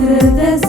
Madre